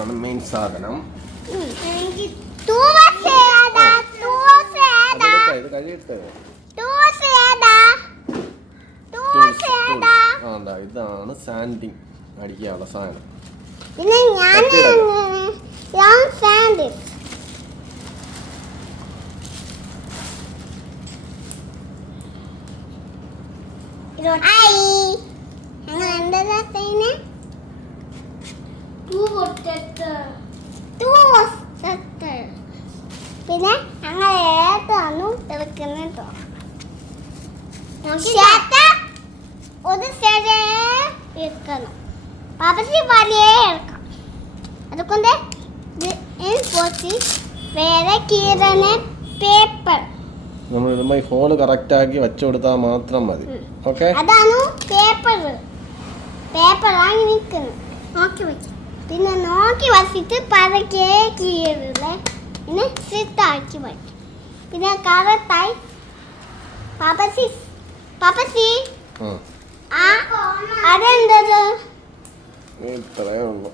ഇതാണ് മെയിൻ സാധനം. ഇത് കഴിയിട്ട് ഇതാണ് സാൻഡിങ് അടിക്കാനുള്ള സാധനം. പിന്നെ പിന്നെ ഞങ്ങൾ ഏതാണ് എടുക്കുന്നത് ഒരു എടുക്കണം പാപ്പച്ചി വലിയ എടുക്കാം. അതുകൊണ്ട് വേറെ കീറണ പേപ്പർ നമ്മൾ ഈ ഹോള് കറക്റ്റ് ആക്കി വെച്ചു കൊടുത്താൽ മാത്രം മതി. ഓക്കെ, അതാണ് പേപ്പറാണ് നിൽക്കുന്നത്. നോക്കി വെച്ചു പിന്നെ നോക്കി വച്ചിട്ട് പതുക്കെ കീറില്ലേ പിന്നെ സിറ്റാക്കി വയ്ക്കും. പിന്നെ കറക്റ്റായി പാപ്പച്ചി അതെന്തത് ഇത്രയേ ഉള്ളൂ.